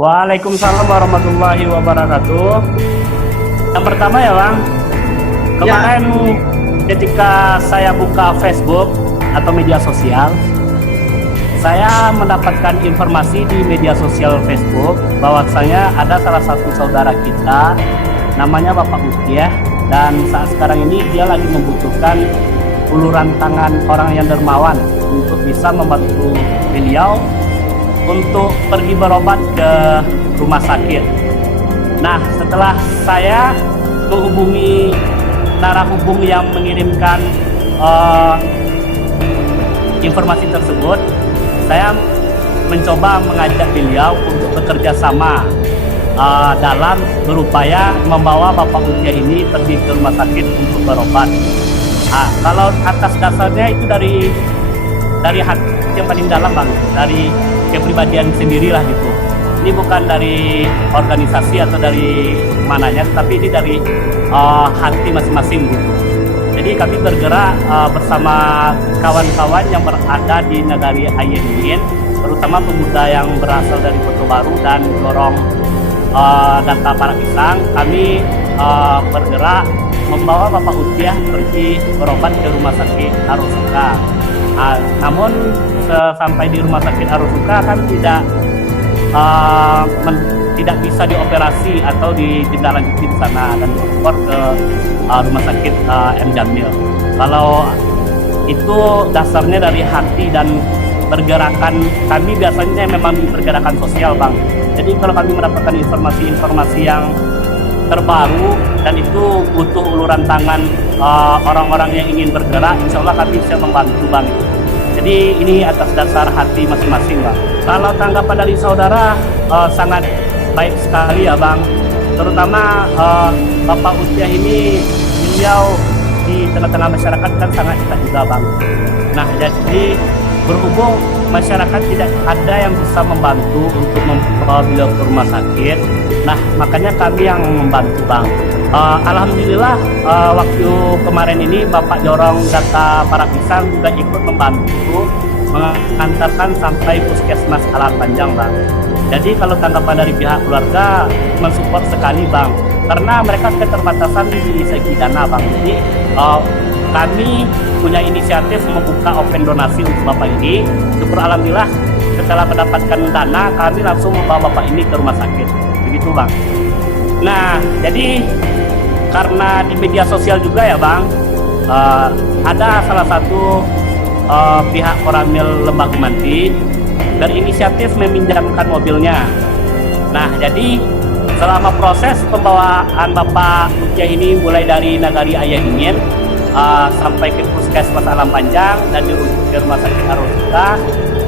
Waalaikumsalam warahmatullahi wabarakatuh. Yang pertama ya Bang, Ya, kemarin ketika saya buka Facebook atau media sosial, saya mendapatkan informasi di media sosial Facebook bahwasanya ada salah satu saudara kita, namanya Bapak Ukiah, dan saat sekarang ini dia lagi membutuhkan uluran tangan orang yang dermawan untuk bisa membantu beliau untuk pergi berobat ke rumah sakit. Nah, setelah saya menghubungi narahubung yang mengirimkan informasi tersebut, saya mencoba mengajak beliau untuk bekerja sama dalam berupaya membawa Bapak Ukiah ini pergi ke rumah sakit untuk berobat. Kalau atas dasarnya itu dari hati yang paling dalam Bang, dari kepribadian sendirilah gitu. Ini bukan dari organisasi atau dari mananya, tapi ini dari hati masing-masing gitu. Jadi kami bergerak bersama kawan-kawan yang berada di Nagari Ayahingin, terutama pemuda yang berasal dari Kota Baru dan Gorong Data Parapisang. Kami bergerak membawa Bapak Ukiah pergi berobat ke rumah sakit Arusuka. Namun sampai di rumah sakit Arusuka kan tidak bisa dioperasi atau ditindaklanjuti di sana dan diekspor ke rumah sakit M Jamil. Kalau itu dasarnya dari hati dan pergerakan kami biasanya memang di pergerakan sosial Bang. Jadi kalau kami mendapatkan informasi-informasi yang terbaru dan itu butuh uluran tangan orang-orang yang ingin bergerak, insya Allah kami bisa membantu Bang. Jadi ini atas dasar hati masing-masing Bang. Kalau tanggapan dari saudara sangat baik sekali ya Bang. Terutama Bapak Ukiah ini, beliau di tengah-tengah masyarakat kan sangat dekat juga Bang. Nah, jadi berhubung masyarakat tidak ada yang bisa membantu untuk membawa beliau ke rumah sakit, nah makanya kami yang membantu Bang. Alhamdulillah waktu kemarin ini Bapak Jorong Data Parapisang juga ikut membantu mengantarkan sampai puskesmas Alam Panjang Bang. Jadi kalau tanggapan dari pihak keluarga mensupport sekali Bang, karena mereka keterbatasan di segi dana Bang. Jadi kami punya inisiatif membuka open donasi untuk Bapak ini. Syukur alhamdulillah setelah mendapatkan dana kami langsung membawa Bapak ini ke rumah sakit. Begitu Bang. Nah, jadi karena di media sosial juga ya Bang, ada salah satu pihak Koramil Lembah Gumanti berinisiatif meminjamkan mobilnya. Nah, jadi selama proses pembawaan Bapak Ukiah ini mulai dari Nagari Ayahingin sampai ke puskesmas Alam Panjang dan dirujuk ke rumah sakit Arusuka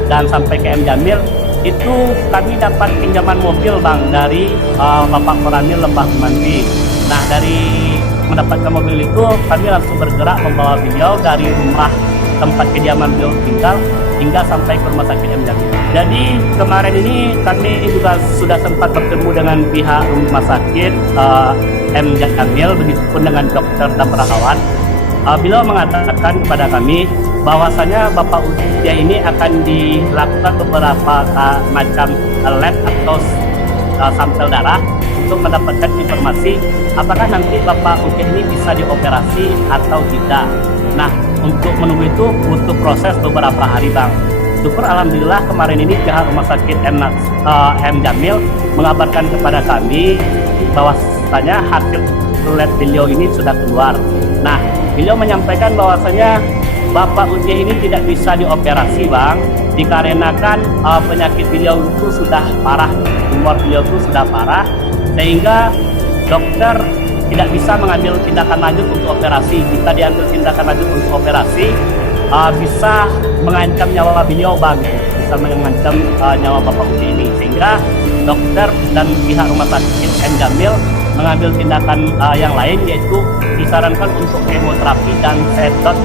dan sampai ke M Jamil, itu kami dapat pinjaman mobil Bang dari Bapak Koramil Lembah Gumanti. Nah, dari mendapatkan mobil itu kami langsung bergerak membawa beliau dari rumah tempat kediaman beliau tinggal hingga sampai ke rumah sakit M Jamil. Jadi kemarin ini kami juga sudah sempat bertemu dengan pihak rumah sakit M Jamil, begitupun dengan dokter dan perawat. Beliau mengatakan kepada kami bahwasanya Bapak Ukiah ini akan dilakukan beberapa macam lab atau sampel darah untuk mendapatkan informasi apakah nanti Bapak Ukiah ini bisa dioperasi atau tidak. Nah, untuk menunggu itu butuh proses beberapa hari Bang. Syukur alhamdulillah kemarin ini pihak rumah sakit M Jamil mengabarkan kepada kami bahwasanya hasil lab beliau ini sudah keluar. Nah, beliau menyampaikan bahwasanya Bapak Ukiah ini tidak bisa dioperasi Bang, dikarenakan penyakit beliau itu sudah parah, tumor beliau itu sudah parah, sehingga dokter tidak bisa mengambil tindakan lanjut untuk operasi. Jika diambil tindakan lanjut untuk operasi, bisa mengancam nyawa beliau Bang, bisa mengancam nyawa Bapak Ukiah ini, sehingga dokter dan pihak rumah sakit M Jamil mengambil tindakan yang lain, yaitu disarankan untuk kemoterapi dan sedot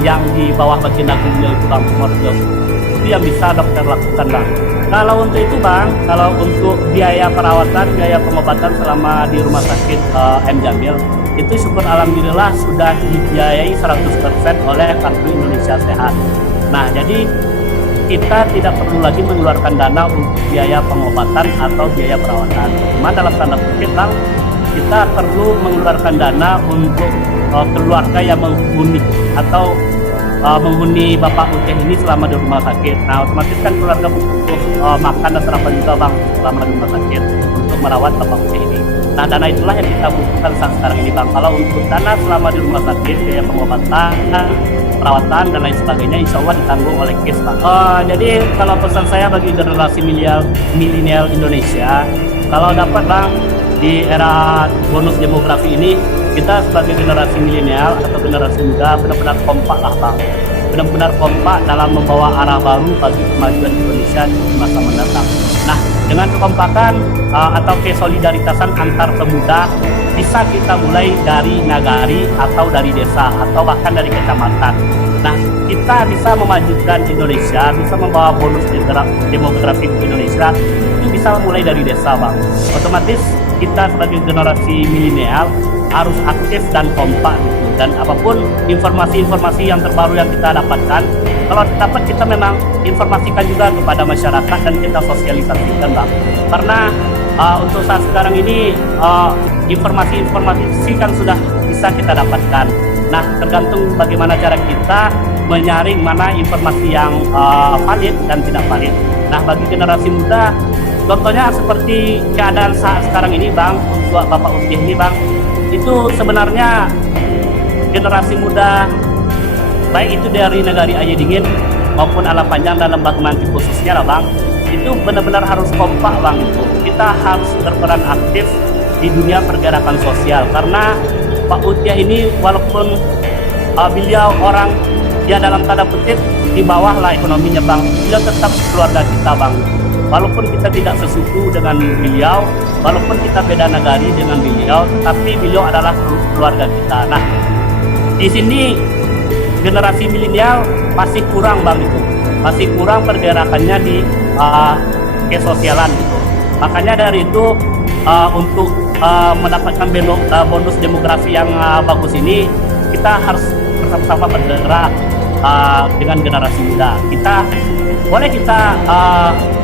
yang di bawah bagian dagu beliau itu Bang, tumor beliau itu yang bisa dokter lakukan Bang. Kalau untuk itu Bang, kalau untuk biaya perawatan, biaya pengobatan selama di rumah sakit M Jamil itu syukur alhamdulillah sudah dibiayai 100% oleh Kartu Indonesia Sehat. Nah, jadi kita tidak perlu lagi mengeluarkan dana untuk biaya pengobatan atau biaya perawatan. Cuma dalam tanda kutip Bang, kita perlu mengeluarkan dana untuk keluarga yang menghuni atau menghuni Bapak Uteh ini selama di rumah sakit. Nah, otomatis kan keluarga butuh makan dan sarapan juga Bang selama di rumah sakit untuk merawat Bapak Uteh ini. Nah, dana itulah yang kita butuhkan saat sekarang ini Bang. Kalau untuk dana selama di rumah sakit, biaya pengobatan, perawatan dan lain sebagainya, insya Allah ditanggung oleh KES Bang. Jadi kalau pesan saya bagi generasi milenial Indonesia, kalau dapat Bang di era bonus demografi ini, kita sebagai generasi milenial atau generasi muda benar-benar kompak lah Bang. Benar-benar kompak dalam membawa arah baru bagi kemajuan Indonesia di masa mendatang. Nah, dengan kekompakan atau kesolidaritasan antar pemuda, bisa kita mulai dari nagari atau dari desa atau bahkan dari kecamatan. Nah, kita bisa memajukan Indonesia, bisa membawa bonus demografi Indonesia, itu bisa mulai dari desa Bang. Otomatis kita sebagai generasi milenial harus aktif dan kompak gitu. Dan apapun informasi-informasi yang terbaru yang kita dapatkan, kalau dapat kita memang informasikan juga kepada masyarakat dan kita sosialisasikan Bang. Karena untuk saat sekarang ini informasi-informasi kan sudah bisa kita dapatkan. Nah, tergantung bagaimana cara kita menyaring mana informasi yang valid dan tidak valid. Nah, bagi generasi muda, contohnya seperti keadaan saat sekarang ini Bang, untuk Bapak Uteh ini Bang, itu sebenarnya generasi muda baik itu dari Negari Aye Dingin maupun Alam Panjang dan Lembaga Manti khususnya lah Bang, itu benar-benar harus kompak Bang. Itu kita harus berperan aktif di dunia pergerakan sosial, karena Pak Uteh ini walaupun beliau orang ya dalam tanda kutip di bawah lah ekonominya Bang, beliau tetap keluarga kita Bang. Walaupun kita tidak sesuku dengan beliau, walaupun kita beda nagari dengan beliau, tapi beliau adalah keluarga kita. Nah, di sini generasi milenial masih kurang Bang itu, masih kurang pergerakannya di kesosialan gitu. Makanya dari itu untuk mendapatkan bonus demografi yang bagus ini, kita harus bersama-sama bergerak dengan generasi muda. Boleh kita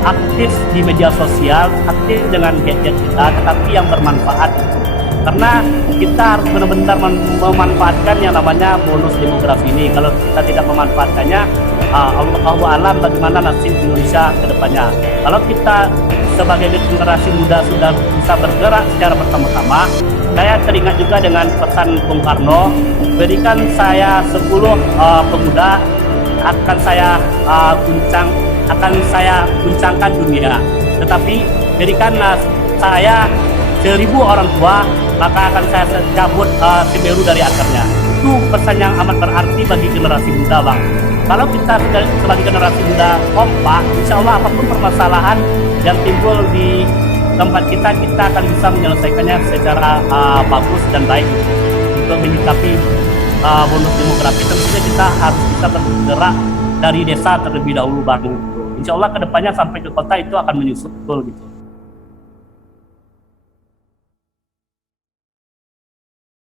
aktif di media sosial, aktif dengan gadget kita, tetapi yang bermanfaat. Karena kita harus benar-benar memanfaatkan yang namanya bonus demografi ini. Kalau kita tidak memanfaatkannya, Allahu alam bagaimana nasib Indonesia ke depannya. Kalau kita sebagai generasi muda sudah bisa bergerak secara bersama-sama, saya teringat juga dengan pesan Bung Karno, berikan saya 10 pemuda, akan saya guncangkan dunia. Tetapi berikanlah saya 1000 orang tua, maka akan saya cabut Semeru dari akarnya. Itu pesan yang amat berarti bagi generasi muda Bang. Kalau kita sebagai generasi muda kompak, insya Allah apapun permasalahan yang timbul di tempat kita akan bisa menyelesaikannya secara bagus dan baik. Untuk menyikapi bonus demografi, tentunya kita harus bisa bergerak dari desa terlebih dahulu Bang. Insya Allah kedepannya sampai ke kota itu akan menyusul gitu.